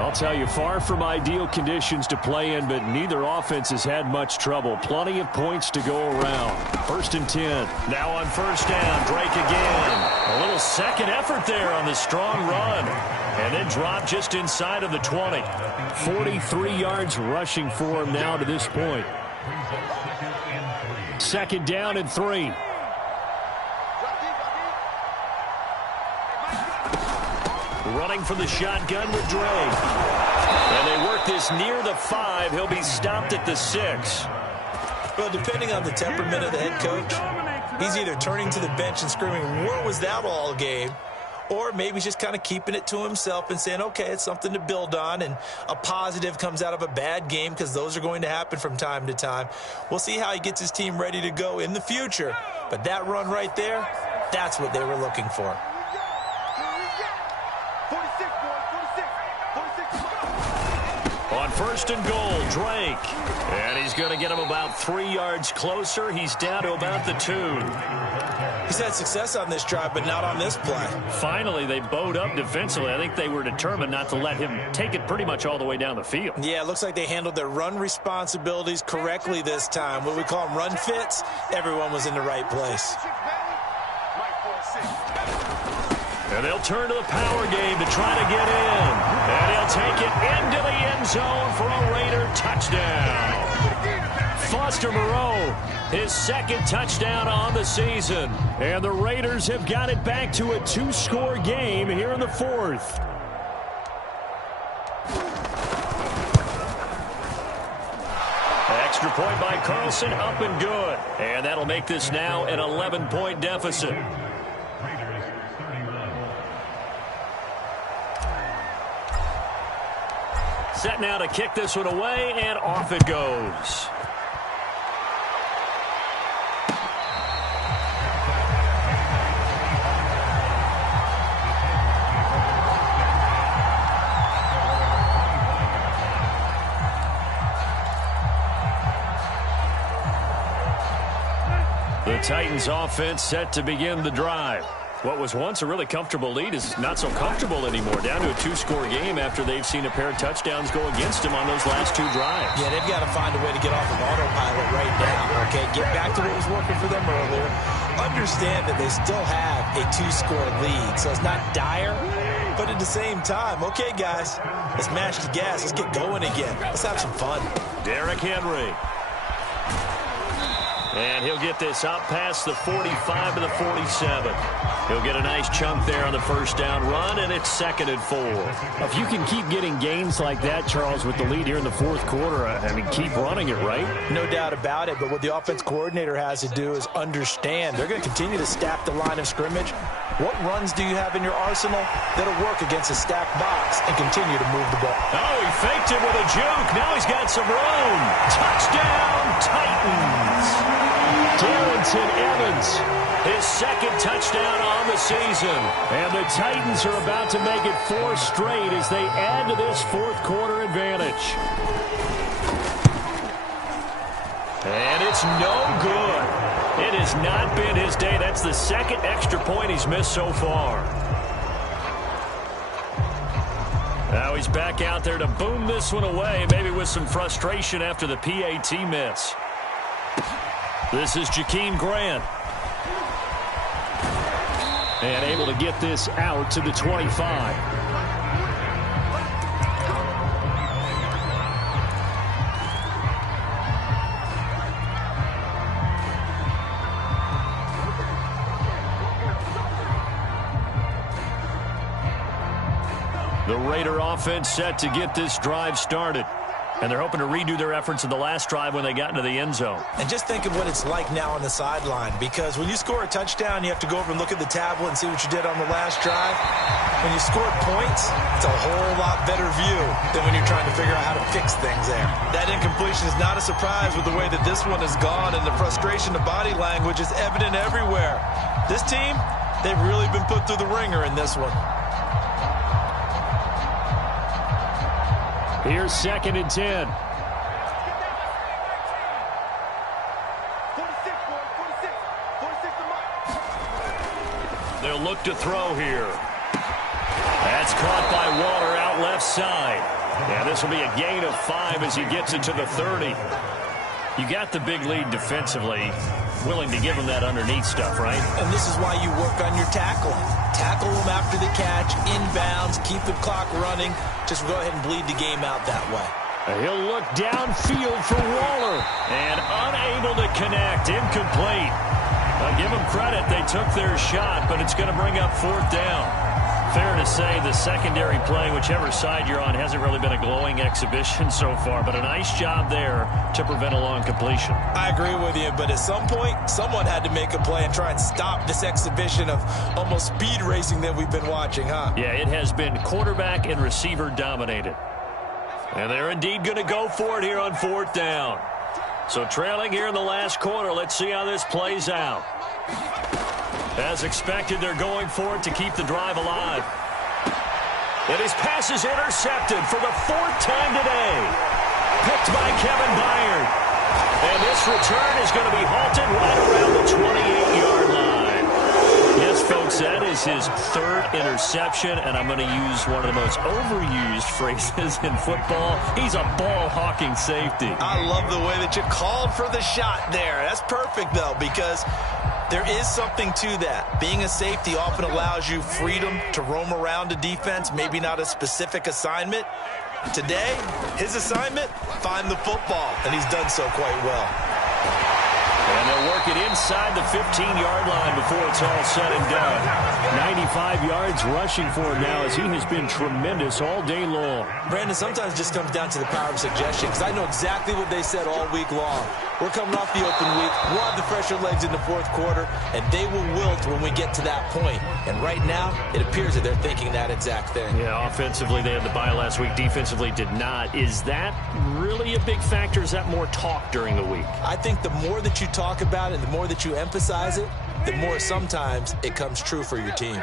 I'll tell you, far from ideal conditions to play in, but neither offense has had much trouble. Plenty of points to go around. 1st and 10. Now on 1st down, Drake again. A little second effort there on the strong run. And then drop just inside of the 20. 43 yards rushing for him now to this point. 2nd down and 3. Running from the shotgun with Drake. And they work this near the 5. He'll be stopped at the 6. Well, depending on the temperament of the head coach, he's either turning to the bench and screaming, "Where was that all game?" Or maybe he's just kind of keeping it to himself and saying, okay, it's something to build on, and a positive comes out of a bad game because those are going to happen from time to time. We'll see how he gets his team ready to go in the future. But that run right there, that's what they were looking for. On 1st and goal, Drake. And he's going to get him about 3 yards closer. He's down to about the 2. He's had success on this drive, but not on this play. Finally, they bowed up defensively. I think they were determined not to let him take it pretty much all the way down the field. Yeah, it looks like they handled their run responsibilities correctly this time. What we call them run fits, everyone was in the right place. And they'll turn to the power game to try to get in. And he'll take it into the end zone for a Raider touchdown. Foster Moreau, his 2nd touchdown on the season. And the Raiders have got it back to a 2-score game here in the 4th. extra point by Carlson, up and good. And that'll make this now an 11-point deficit. Set now to kick this one away, and off it goes. The Titans offense set to begin the drive. What was once a really comfortable lead is not so comfortable anymore. Down to a 2-score game after they've seen a pair of touchdowns go against them on those last 2 drives. Yeah, they've got to find a way to get off of autopilot right now, okay? Get back to what was working for them earlier. Understand that they still have a 2-score lead, so it's not dire, but at the same time, okay, guys, let's mash the gas. Let's get going again. Let's have some fun. Derrick Henry. And he'll get this out past the 45 to the 47. He'll get a nice chunk there on the first down run, and it's 2nd and 4. If you can keep getting gains like that, Charles, with the lead here in the 4th quarter, I mean, keep running it, right? No doubt about it, but what the offense coordinator has to do is understand they're going to continue to stack the line of scrimmage. What runs do you have in your arsenal that'll work against a stacked box and continue to move the ball? Oh, he faked it with a juke. Now he's got some room. Touchdown, Titans. Darrington Evans, his 2nd touchdown on the season. And the Titans are about to make it 4 straight as they add to this 4th quarter advantage. And it's no good. It has not been his day. That's the 2nd extra point he's missed so far. Now he's back out there to boom this one away, maybe with some frustration after the PAT miss. This is Jakeem Grant. And able to get this out to the 25. The Raider offense set to get this drive started. And they're hoping to redo their efforts in the last drive when they got into the end zone. And just think of what it's like now on the sideline, because when you score a touchdown, you have to go over and look at the tablet and see what you did on the last drive. When you score points, it's a whole lot better view than when you're trying to figure out how to fix things there. That incompletion is not a surprise with the way that this one has gone, and the frustration of body language is evident everywhere. This team, they've really been put through the ringer in this one. Here's 2nd and 10. They'll look to throw here. That's caught by Waller out left side. Yeah, this will be a gain of 5 as he gets it to the 30. You got the big lead defensively. Willing to give him that underneath stuff, right? And this is why you work on your tackling. Tackle them after the catch, inbounds, keep the clock running. Just go ahead and bleed the game out that way. He'll look downfield for Waller. And unable to connect. Incomplete. I'll give them credit. They took their shot, but it's going to bring up 4th down. Fair to say the secondary play, whichever side you're on, hasn't really been a glowing exhibition so far, but a nice job there to prevent a long completion. I agree with you, but at some point, someone had to make a play and try and stop this exhibition of almost speed racing that we've been watching, huh? Yeah, it has been quarterback and receiver dominated. And they're indeed going to go for it here on 4th down. So trailing here in the last quarter, let's see how this plays out. As expected, they're going for it to keep the drive alive. And his pass is intercepted for the 4th time today. Picked by Kevin Byard. And this return is going to be halted right around the 28-yard line. Yes, folks, that is his 3rd interception, and I'm going to use one of the most overused phrases in football. He's a ball-hawking safety. I love the way that you called for the shot there. That's perfect, though, because there is something to that. Being a safety often allows you freedom to roam around a defense, maybe not a specific assignment. Today, his assignment, find the football, and he's done so quite well. And they'll work it inside the 15-yard line before it's all said and done. 95 yards rushing for him now as he has been tremendous all day long. Brandon, sometimes it just comes down to the power of suggestion because I know exactly what they said all week long. We're coming off the open week. We'll have the fresher legs in the fourth quarter, and they will wilt when we get to that point. And right now, it appears that they're thinking that exact thing. Yeah, offensively, they had the bye last week. Defensively, did not. Is that really a big factor? Is that more talk during the week? I think the more that you talk about it, the more that you emphasize it, the more sometimes it comes true for your team.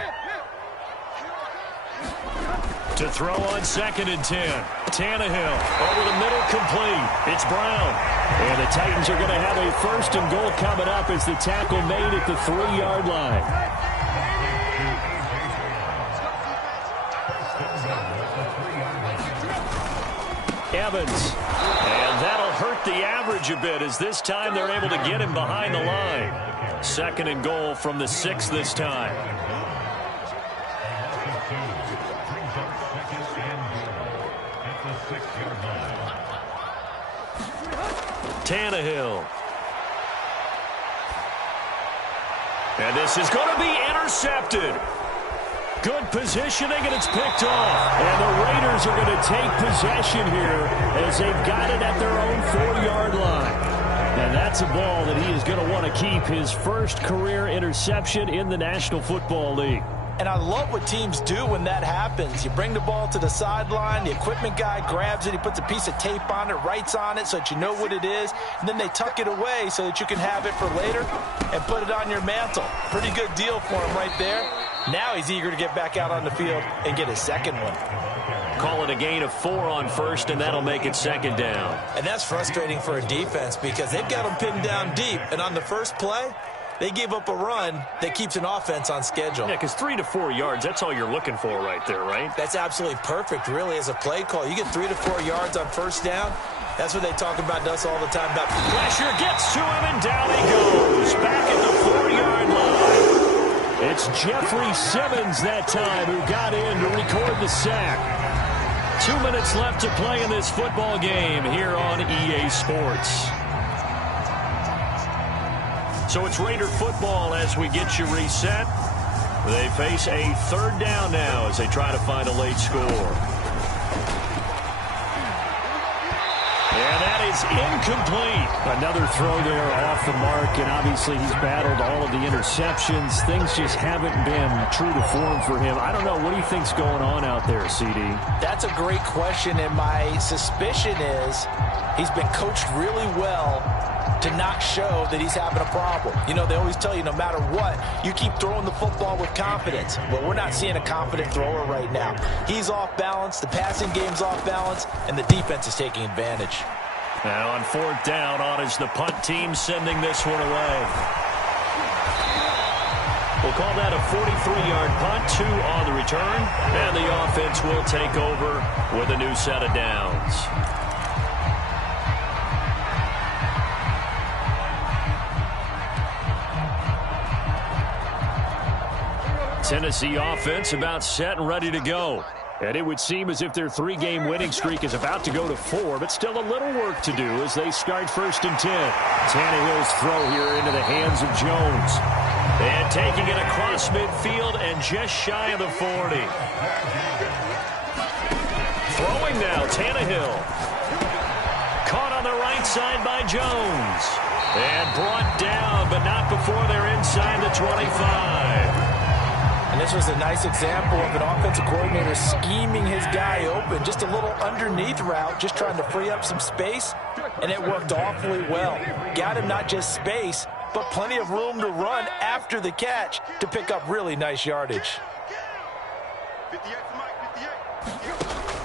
To throw on 2nd and 10. Tannehill over the middle, complete. It's Brown. And the Titans are going to have a 1st and goal coming up as the tackle made at the 3-yard line. Evans. And that'll hurt the average a bit as this time they're able to get him behind the line. 2nd and goal from the 6 this time. Tannehill. And this is going to be intercepted. Good positioning, and it's picked off. And the Raiders are going to take possession here as they've got it at their own 4-yard line. And that's a ball that he is going to want to keep, his first career interception in the National Football League. And I love what teams do when that happens. You bring the ball to the sideline, the equipment guy grabs it, he puts a piece of tape on it, writes on it so that you know what it is, and then they tuck it away so that you can have it for later and put it on your mantle. Pretty good deal for him right there. Now he's eager to get back out on the field and get his second one. Call it a gain of 4 on 1st, and that'll make it 2nd down. And that's frustrating for a defense because they've got them pinned down deep, and on the first play, they gave up a run that keeps an offense on schedule. Yeah, because 3 to 4 yards, that's all you're looking for right there, right? That's absolutely perfect, really, as a play call. You get 3 to 4 yards on 1st down. That's what they talk about to us all the time. About pressure gets to him, and down he goes. Back at the 4-yard line. It's Jeffrey Simmons that time who got in to record the sack. 2 minutes left to play in this football game here on EA Sports. So it's Raider football as we get you reset. They face a 3rd down now as they try to find a late score. And that is incomplete. Another throw there off the mark, and obviously he's battled all of the interceptions. Things just haven't been true to form for him. I don't know. What do you think's going on out there, CD? That's a great question, and my suspicion is he's been coached really well to not show that he's having a problem. You know, they always tell you no matter what, you keep throwing the football with confidence. Well, we're not seeing a confident thrower right now. He's off balance, the passing game's off balance, and the defense is taking advantage. Now on 4th down, on is the punt team sending this one away. We'll call that a 43-yard punt, 2 on the return, and the offense will take over with a new set of downs. Tennessee offense about set and ready to go. And it would seem as if their 3-game winning streak is about to go to 4, but still a little work to do as they start 1st and 10. Tannehill's throw here into the hands of Jones. And taking it across midfield and just shy of the 40. Throwing now, Tannehill. Caught on the right side by Jones. And brought down, but not before they're inside the 25. And this was a nice example of an offensive coordinator scheming his guy open. Just a little underneath route, just trying to free up some space, and it worked awfully well. Got him not just space, but plenty of room to run after the catch to pick up really nice yardage.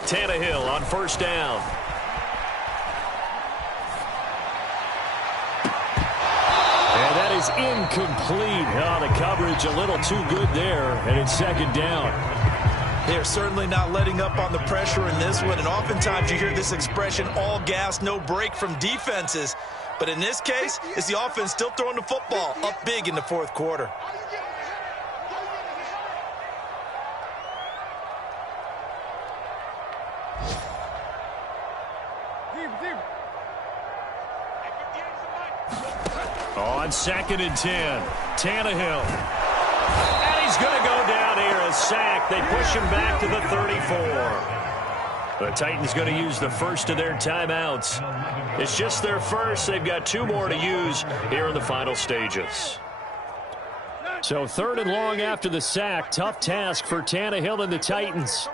Tannehill on 1st down. And that is incomplete. Oh, the coverage a little too good there, and it's 2nd down. They're certainly not letting up on the pressure in this one, and oftentimes you hear this expression, all gas, no break from defenses. But in this case, it's the offense still throwing the football up big in the 4th quarter. On 2nd and 10, Tannehill. And he's going to go down here, a sack. They push him back to the 34. The Titans going to use the first of their timeouts. It's just their first. They've got 2 more to use here in the final stages. So 3rd and long after the sack. Tough task for Tannehill and the Titans.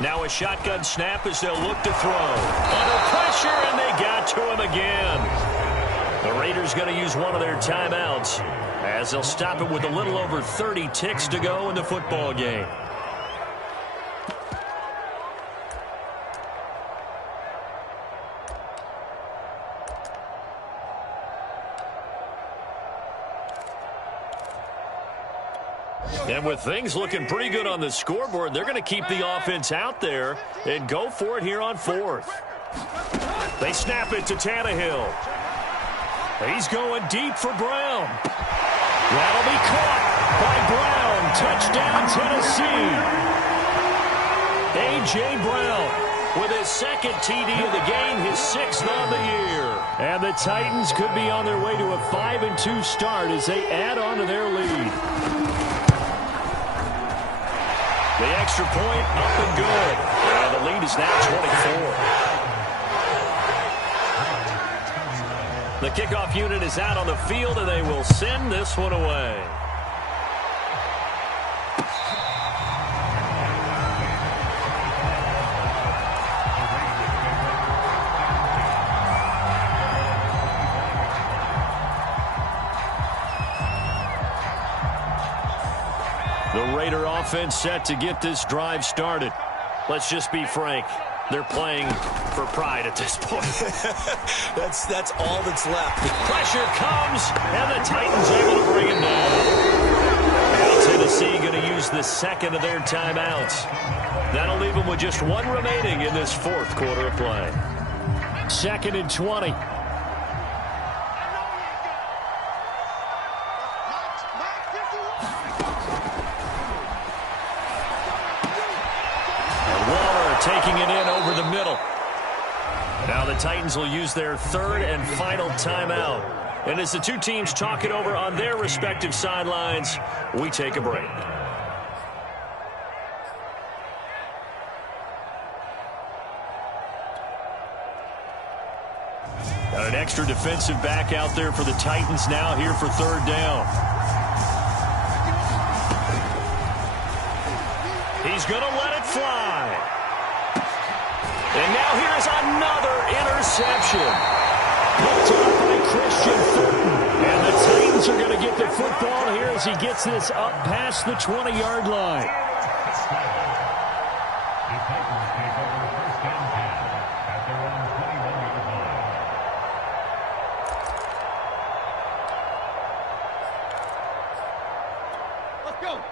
Now a shotgun snap as they'll look to throw. Under pressure, and they got to him again. The Raiders going to use one of their timeouts as they'll stop it with a little over 30 ticks to go in the football game. And with things looking pretty good on the scoreboard, they're going to keep the offense out there and go for it here on 4th. They snap it to Tannehill. He's going deep for Brown. That'll be caught by Brown. Touchdown, Tennessee. A.J. Brown with his 2nd TD of the game, his 6th on the year. And the Titans could be on their way to a 5-2 start as they add on to their lead. The extra point up and good. And the lead is now 24. The kickoff unit is out on the field, and they will send this one away. The Raider offense set to get this drive started. Let's just be frank. They're playing for pride at this point. That's all that's left. Pressure comes, and the Titans able to bring him down. Now Tennessee going to use the 2nd of their timeouts. That'll leave them with just 1 remaining in this 4th quarter of play. 2nd and 20. Taking it in over the middle. Now the Titans will use their 3rd and final timeout. And as the 2 teams talk it over on their respective sidelines, we take a break. Got an extra defensive back out there for the Titans now here for 3rd down. He's going to let it fly. And now here's another interception. Picked up by Christian Fulton. And the Titans are going to get the football here as he gets this up past the 20-yard line.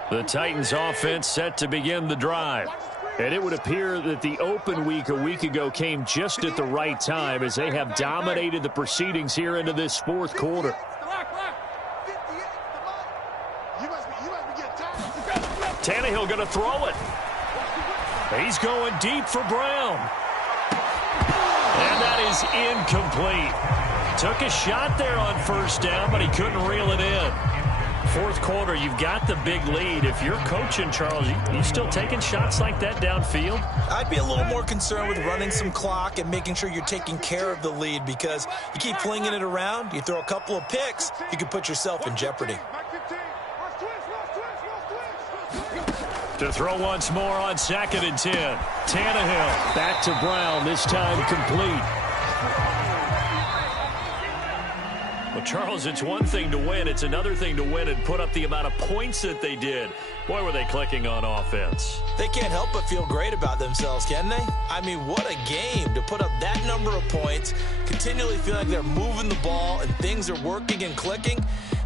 The Titans offense set to begin the drive. And it would appear that the open week a week ago came just at the right time as they have dominated the proceedings here into this 4th quarter. Tannehill going to throw it. He's going deep for Brown. And that is incomplete. Took a shot there on 1st down, but he couldn't reel it in. 4th quarter, you've got the big lead. If you're coaching, Charles, you still taking shots like that downfield? I'd be a little more concerned with running some clock and making sure you're taking care of the lead, because you keep flinging it around, you throw a couple of picks, you can put yourself in jeopardy. To throw once more on 2nd and 10. Tannehill back to Brown, this time complete. Well, Charles, it's one thing to win. It's another thing to win and put up the amount of points that they did. Boy, were they clicking on offense. They can't help but feel great about themselves, can they? I mean, what a game to put up that number of points, continually feel like they're moving the ball and things are working and clicking.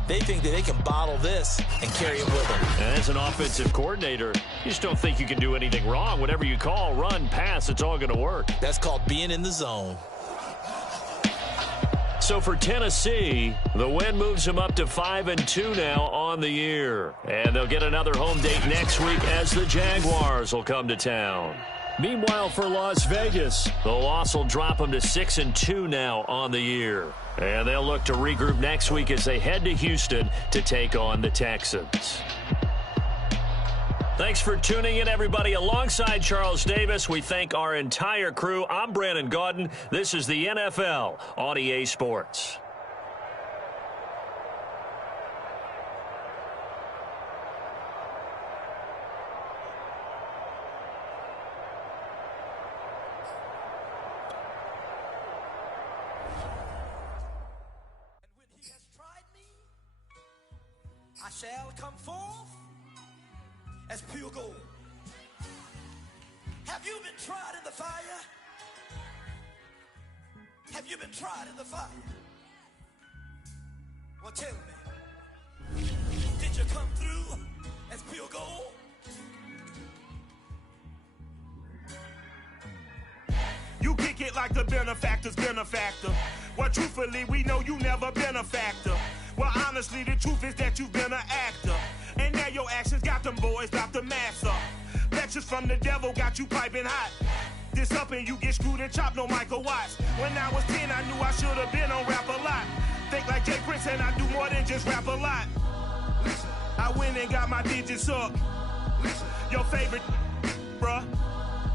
They think that they can bottle this and carry it with them. And as an offensive coordinator, you just don't think you can do anything wrong. Whatever you call, run, pass, it's all going to work. That's called being in the zone. So for Tennessee, the win moves them up to 5-2 now on the year. And they'll get another home date next week as the Jaguars will come to town. Meanwhile, for Las Vegas, the loss will drop them to 6-2 now on the year. And they'll look to regroup next week as they head to Houston to take on the Texans. Thanks for tuning in, everybody. Alongside Charles Davis, we thank our entire crew. I'm Brandon Gaudin. This is the NFL on EA Sports. I shall come forth as pure gold. Have you been tried in the fire? Have you been tried in the fire? Well, tell me, did you come through as pure gold? You kick it like the benefactor's benefactor. Well, truthfully, we know you never been a factor. Well, honestly, the truth is that you've been an actor. And now your actions got them boys about to mass up. Lectures from the devil got you piping hot. This up and you get screwed and chopped, no Michael Watts. When I was 10, I knew I should have been on rap a lot. Think like Jay Prince and I do more than just rap a lot. Listen, I went and got my digits up. Listen, your favorite, bruh.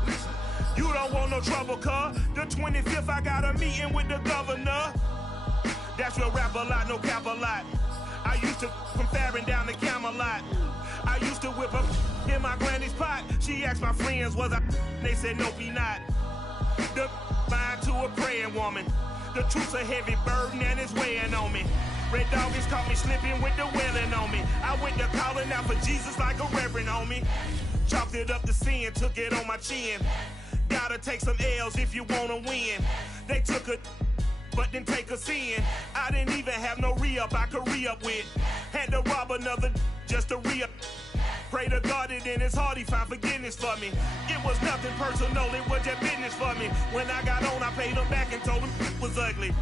Listen, you don't want no trouble, cuz. The 25th, I got a meeting with the governor. That's real rap a lot, no cap a lot. I used to from Farron down to Camelot. I used to whip up in my granny's pot. She asked my friends, was I? They said, nope, he not. The line to a praying woman. The truth's a heavy burden and it's weighing on me. Red Doggies caught me slipping with the wailing on me. I went to calling out for Jesus like a reverend on me. Chalked it up to sin, took it on my chin. Gotta take some L's if you wanna win. They took a but then take us in. I didn't even have no re-up I could re-up with. Had to rob another just to re-up. Pray to God it in his heart he found forgiveness for me. It was nothing personal, it was just business for me. When I got on, I paid him back and told him it was ugly.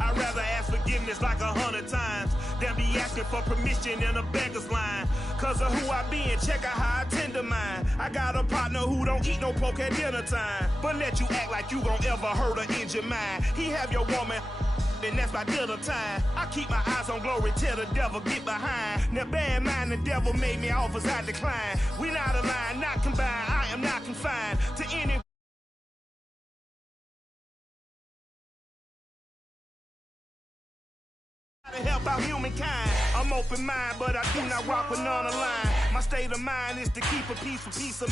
I'd rather ask forgiveness like 100 times than be asking for permission in a beggar's line. Cause of who I be and check out how I tend to mine. I got a partner who don't eat no pork at dinner time, but let you act like you gon' ever hurt or injure mine. He have your woman, and that's by dinner time. I keep my eyes on glory till the devil get behind. Now bad mind, the devil made me offers I decline. We not aligned, not combined, I am not confined to any to help out humankind. I'm open mind, but I do not rock with none line. My state of mind is to keep a peace for peace of mind.